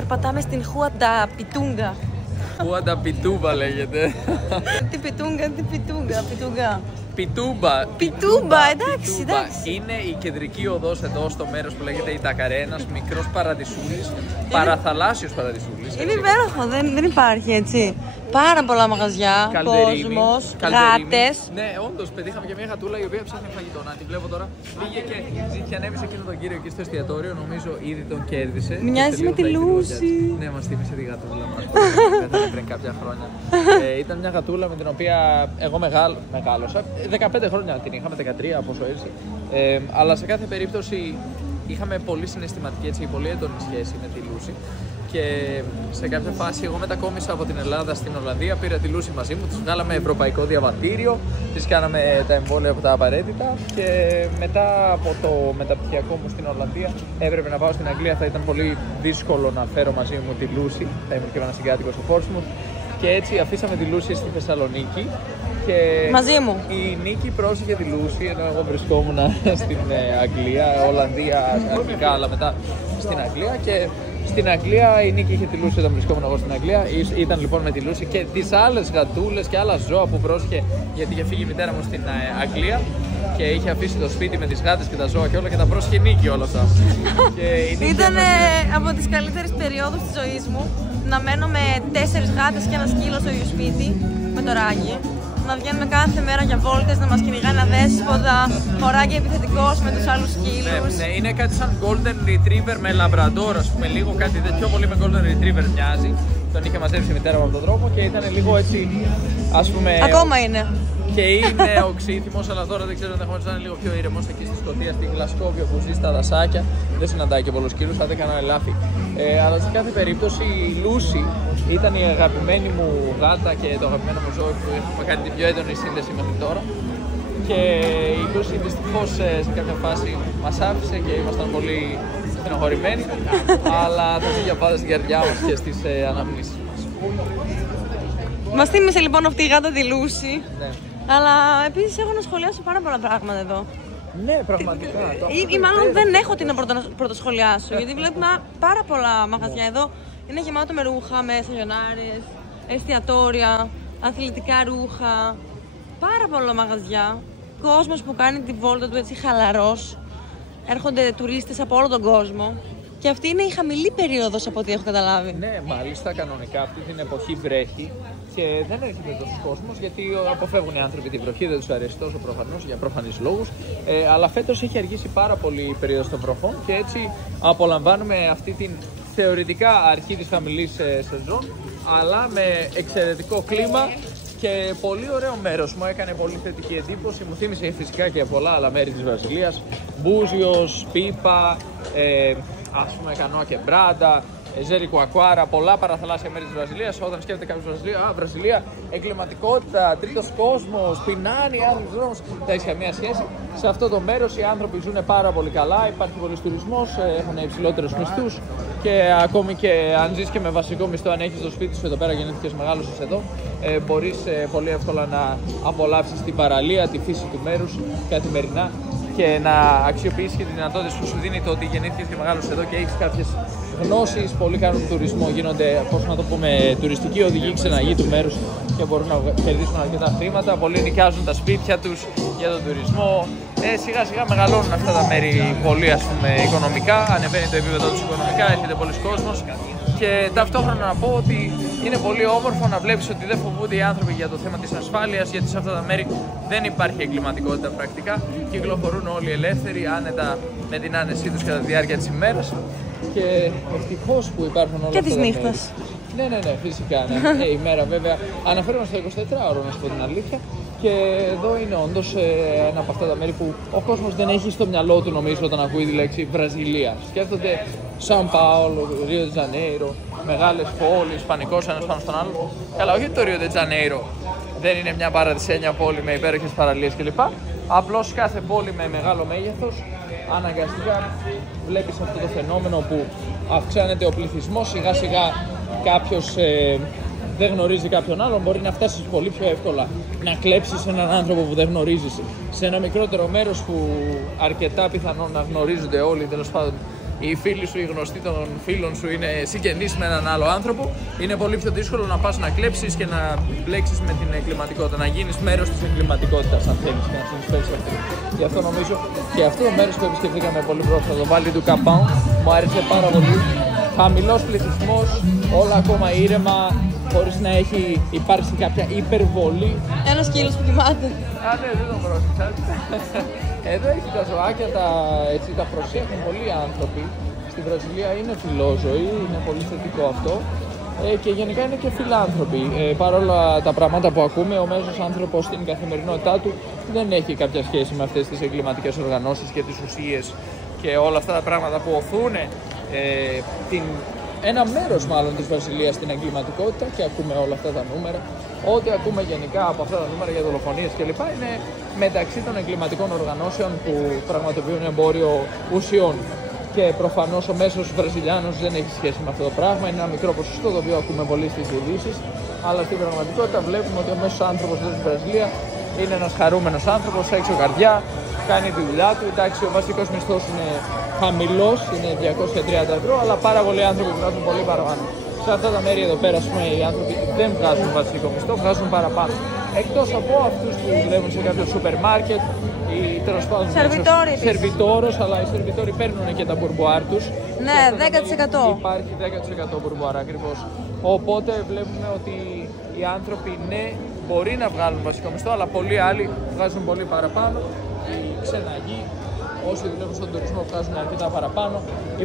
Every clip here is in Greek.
περπατάμε στην Χουανταπιτούγκα. Χουανταπιτούμπα λέγεται. Τι πιτούγκα. Πιτούμπα, εντάξει. Είναι η κεντρική οδός εδώ στο μέρος που λέγεται Ιτακαρέ, ένας μικρός παραδεισούλης, παραθαλάσσιος παραδεισούλης. Είναι υπέροχο, δεν υπάρχει έτσι. Πάρα πολλά μαγαζιά, κόσμος, γάτες. Ναι, όντως πετύχαμε και μια γατούλα η οποία ψάχνει φαγητό. Να τη βλέπω τώρα. Πήγε και ζητιανέβησε εκείνο τον κύριο εκεί στο εστιατόριο, νομίζω ήδη τον κέρδισε. Μοιάζει με τη Λούση. Ναι, μας θύμισε τη γατούλα μας πριν κάποια χρόνια. Ήταν μια γατούλα με την οποία εγώ μεγάλωσα. 15 χρόνια την είχαμε, 13 πόσο έτσι. Αλλά σε κάθε περίπτωση είχαμε πολύ συναισθηματική, έτσι, πολύ έντονη σχέση με τη Λούση. Και σε κάποια φάση εγώ μετακόμισα από την Ελλάδα στην Ολλανδία, πήρα τη Λούση μαζί μου, της βγάλαμε ευρωπαϊκό διαβατήριο, της κάναμε τα εμβόλια από τα απαραίτητα και μετά από το μεταπτυχιακό μου στην Ολλανδία έπρεπε να πάω στην Αγγλία. Θα ήταν πολύ δύσκολο να φέρω μαζί μου τη Λούση, θα ήμουν και ένα συγκάτοικο στο Portsmouth και έτσι αφήσαμε τη Λούση στη Θεσσαλονίκη. Και μαζί μου. Η Νίκη πρόσεχε τη Λούση ενώ εγώ βρισκόμουν στην Αγγλία, Ολλανδία αρχικά, αλλά μετά στην Αγγλία. Και στην Αγγλία η Νίκη είχε τη Λούση όταν βρισκόμουν εγώ στην Αγγλία. Ήταν λοιπόν με τη Λούση και τις άλλες γατούλες και άλλα ζώα που πρόσεχε, γιατί είχε φύγει η μητέρα μου στην Αγγλία και είχε αφήσει το σπίτι με τις γάτες και τα ζώα και όλα και τα πρόσεχε η Νίκη όλα αυτά. Ήταν από τις καλύτερες περιόδους της ζωής μου να μένω με 4 γάτες και ένα σκύλο στο ίδιο σπίτι με το Ράγι. Να βγαίνουμε κάθε μέρα για βόλτες, να μας κυνηγάει ένα δέσποδα, χωράκι επιθετικός με τους άλλους σκύλους. Ναι, είναι κάτι σαν Golden Retriever με Labrador, ας πούμε, λίγο κάτι πιο πολύ με Golden Retriever μοιάζει. Τον είχε μαζέψει η μητέρα μου από τον δρόμο και ήταν λίγο έτσι, ας πούμε... Ακόμα είναι. Και είναι οξύθυμος, αλλά τώρα δεν ξέρω, ενδεχομένως να είναι λίγο πιο ήρεμος εκεί στη Σκωτία, στην Γλασκόβια που ζει στα δασάκια. Δεν συναντάει και πολλούς σκύλους, θα δεν έκανα λάθη. Αλλά σε κάθε περίπτωση η Λούση ήταν η αγαπημένη μου γάτα και το αγαπημένο μου ζώο που έχουμε κάνει την πιο έντονη σύνδεση μέχρι τώρα. Και η Λούση δυστυχώς σε κάποια φάση μας άφησε και ήμασταν πολύ στενοχωρημένοι. Αλλά θα ζει για πάντα στην καρδιά μας και στις αναμνήσεις μας. Μας θύμισε λοιπόν αυτή η γάτα τη Λούση. Ναι. Αλλά επίσης έχω να σχολιάσω πάρα πολλά πράγματα εδώ. Ναι, πραγματικά. Ή μάλλον δεν έχω τι να πρωτοσχολιάσω. Γιατί βλέπουμε πάρα πολλά μαγαζιά εδώ. Είναι γεμάτο με ρούχα, με σαλονάρες, εστιατόρια, αθλητικά ρούχα. Πάρα πολλά μαγαζιά. Κόσμος που κάνει τη βόλτα του έτσι χαλαρός. Έρχονται τουρίστες από όλο τον κόσμο. Και αυτή είναι η χαμηλή περίοδος από ό,τι έχω καταλάβει. Ναι, μάλιστα κανονικά αυτή την εποχή βρέχει και δεν έρχεται τόσο κόσμος γιατί αποφεύγουν οι άνθρωποι τη βροχή, δεν τους αρέσει τόσο προφανώς για προφανείς λόγους. Αλλά φέτος έχει αργήσει πάρα πολύ η περίοδος των βροχών και έτσι απολαμβάνουμε αυτή την θεωρητικά αρχή της χαμηλής σεζόν, αλλά με εξαιρετικό κλίμα και πολύ ωραίο μέρος. Μου έκανε πολύ θετική εντύπωση. Μου θύμισε φυσικά και πολλά άλλα μέρη της Βραζιλίας. Μπούζιος, Πίπα, ας πούμε Κανό και Μπράντα, Ζερικουακουάρα, πολλά παραθαλάσσια μέρη της Βραζιλίας. Όταν σκέφτεται κάποιος Βραζιλία, εγκληματικότητα, τρίτος κόσμος, πεινάνει, άλλος δρόμος, δεν έχει καμία σχέση. Σε αυτό το μέρος οι άνθρωποι ζουν πάρα πολύ καλά, υπάρχει πολλής τουρισμός, έχουν υψηλότερους μισθούς και ακόμη και αν ζεις και με βασικό μισθό, αν έχεις το σπίτι σου εδώ πέρα, γεννήθηκες, μεγάλωσες εδώ, μπορείς πολύ εύκολα να απολαύσεις την παραλία, τη φύση του μέρους καθημερινά και να αξιοποιήσεις και τις δυνατότητες που σου δίνει το ότι γεννήθηκες και μεγάλωσες εδώ και έχεις κάποιες γνώσεις. Πολλοί κάνουν τουρισμό, γίνονται, πώς να το πούμε, τουριστικοί οδηγοί, ξεναγοί του μέρους και μπορούν να κερδίσουν αρκετά χρήματα. Πολλοί νοικιάζουν τα σπίτια τους για τον τουρισμό. Σιγά σιγά μεγαλώνουν αυτά τα μέρη πολύ, ας πούμε, οικονομικά, ανεβαίνει το επίπεδο τους οικονομικά, έρχεται πολλοί κόσμος. Και ταυτόχρονα να πω ότι είναι πολύ όμορφο να βλέπεις ότι δεν φοβούνται οι άνθρωποι για το θέμα της ασφάλειας, γιατί σε αυτά τα μέρη δεν υπάρχει εγκληματικότητα πρακτικά. Κυκλοφορούν όλοι ελεύθεροι, άνετα με την άνεσή τους κατά τη διάρκεια της ημέρας. Και ευτυχώς που υπάρχουν όλα αυτά. Και της νύχτας. Ναι, φυσικά. Ναι. Η μέρα βέβαια. Αναφέρομαι στο 24ωρο, να σου πω την αλήθεια. Και εδώ είναι όντως ένα από αυτά τα μέρη που ο κόσμος δεν έχει στο μυαλό του, νομίζω, όταν ακούει τη λέξη Βραζιλία. Σκέφτονται Σαν Πάολο, Ρίο Ντε Τζανέιρο, μεγάλες πόλεις, πανικός ένας πάνω στον άλλο. Καλά, όχι το Ρίο Ντε Τζανέιρο δεν είναι μια παραδεισένια πόλη με υπέροχες παραλίες κλπ. Απλώς κάθε πόλη με μεγάλο μέγεθος αναγκαστικά βλέπεις αυτό το φαινόμενο που αυξάνεται ο πληθυσμός, σιγά σιγά κάποιος δεν γνωρίζει κάποιον άλλον, μπορεί να φτάσεις πολύ πιο εύκολα να κλέψεις έναν άνθρωπο που δεν γνωρίζεις σε ένα μικρότερο μέρος που αρκετά πιθανόν να γνωρίζονται όλοι, τέλος πάντων οι φίλοι σου, οι γνωστοί των φίλων σου είναι συγγενείς με έναν άλλο άνθρωπο, είναι πολύ πιο δύσκολο να πας να κλέψεις και να μπλέξεις με την εγκληματικότητα, να γίνεις μέρος της εγκληματικότητας, αν θέλεις, και να συνεισφέρεις σε αυτή. Γι' αυτό νομίζω και αυτό το μέρος που επισκεφτήκαμε πολύ πρόσφατα, το Valley du Capon, μου άρεσε πάρα πολύ. Χαμηλός πληθυσμός, όλα ακόμα ήρεμα, χωρίς να έχει υπάρξει κάποια υπερβολή. Ένας σκύλος που κοιμάται. Α, ναι, δεν τον πρόσεξα. Εδώ έχει τα ζωάκια, τα προσέχουν πολλοί άνθρωποι. Στη Βραζιλία είναι φιλόζωοι, είναι πολύ θετικό αυτό. Και γενικά είναι και φιλάνθρωποι. Παρόλα τα πράγματα που ακούμε, ο μέσος άνθρωπος στην καθημερινότητά του δεν έχει κάποια σχέση με αυτές τις εγκληματικές οργανώσεις και τις ουσίες και όλα αυτά τα πράγματα που οθούν ένα μέρος μάλλον της Βραζιλίας στην εγκληματικότητα, και ακούμε όλα αυτά τα νούμερα. Ό,τι ακούμε γενικά από αυτά τα νούμερα για δολοφονίες κλπ. Είναι μεταξύ των εγκληματικών οργανώσεων που πραγματοποιούν εμπόριο ουσιών. Και προφανώς ο μέσος Βραζιλιάνος δεν έχει σχέση με αυτό το πράγμα. Είναι ένα μικρό ποσοστό το οποίο ακούμε πολύ στις ειδήσεις. Αλλά στην πραγματικότητα βλέπουμε ότι ο μέσος άνθρωπος εδώ στη Βραζιλία είναι ένας χαρούμενος άνθρωπος, έξω καρδιά, κάνει τη δουλειά του. Εντάξει, ο βασικός μισθός είναι χαμηλός, είναι 230 ευρώ, αλλά πάρα πολλοί άνθρωποι βγάζουν πολύ παραπάνω. Σε αυτά τα μέρη εδώ πέρα, ας πούμε, οι άνθρωποι δεν βγάζουν βασικό μισθό, βγάζουν παραπάνω. Εκτός από αυτούς που δουλεύουν σε κάποιο σούπερ μάρκετ ή τέλος πάντων σερβιτόρος, αλλά οι σερβιτόροι παίρνουν και τα μπουρμπουάρ τους. Ναι, 10%. Υπάρχει 10% μπουρμπουάρ ακριβώς. Οπότε βλέπουμε ότι οι άνθρωποι, ναι, μπορεί να βγάλουν βασικό μισθό, αλλά πολλοί άλλοι βγάζουν πολύ παραπάνω. Οι ξεναγοί, όσοι δουλεύουν στον τουρισμό, βγάζουν αρκετά παραπάνω.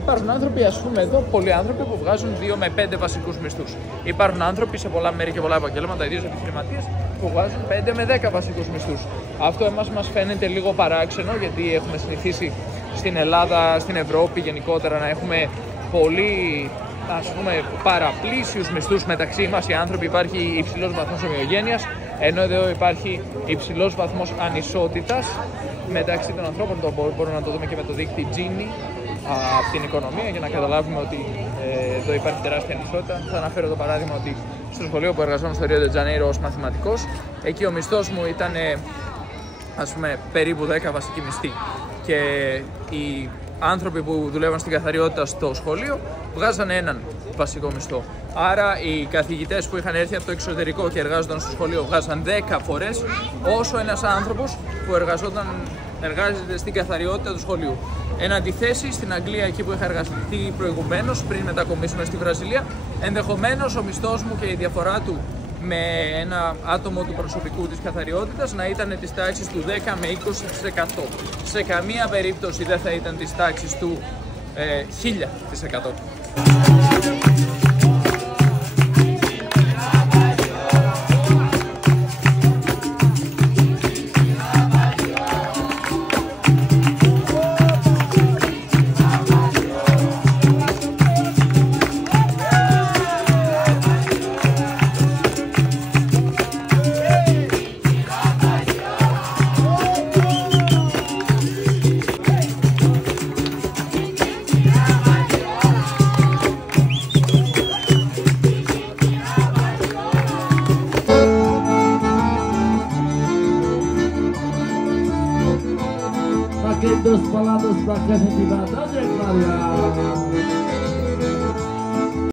Υπάρχουν άνθρωποι, ας πούμε εδώ, πολλοί άνθρωποι που βγάζουν 2 με 5 βασικούς μισθούς. Υπάρχουν άνθρωποι σε πολλά μέρη και πολλά επαγγέλματα, ιδίως επιχειρηματίες, που βγάζουν 5 με 10 βασικούς μισθούς. Αυτό εμάς μας φαίνεται λίγο παράξενο, γιατί έχουμε συνηθίσει στην Ελλάδα, στην Ευρώπη γενικότερα, να έχουμε πολύ, ας πούμε, παραπλήσιους μισθούς μεταξύ μας. Οι άνθρωποι, υπάρχει υψηλός βαθμός ομοιογένειας, ενώ εδώ υπάρχει υψηλός βαθμός ανισότητας μεταξύ των ανθρώπων. Το μπορούμε να το δούμε και με το δείκτη Gini από την οικονομία, για να καταλάβουμε ότι εδώ υπάρχει τεράστια ανισότητα. Θα αναφέρω το παράδειγμα ότι στο σχολείο που εργαζόμουν στο Ρίο ντε Τζανέιρο ως μαθηματικός, εκεί ο μισθός μου ήταν, ας πούμε, περίπου 10 βασική μισθή. Και οι άνθρωποι που δουλεύαν στην καθαριότητα στο σχολείο βγάζανε έναν βασικό μισθό. Άρα οι καθηγητές που είχαν έρθει από το εξωτερικό και εργάζονταν στο σχολείο βγάζαν 10 φορές όσο ένας άνθρωπος που εργάζεται στην καθαριότητα του σχολείου. Εν αντιθέσει, στην Αγγλία, εκεί που είχα εργαστεί προηγουμένως, πριν μετακομίσουμε στη Βραζιλία, ενδεχομένως ο μισθός μου και η διαφορά του με ένα άτομο του προσωπικού της καθαριότητας να ήταν της τάξης του 10 με 20%. Σε καμία περίπτωση δεν θα ήταν της τάξης του 1000%. Dos palados pra que a gente vai dar, gente, Maria.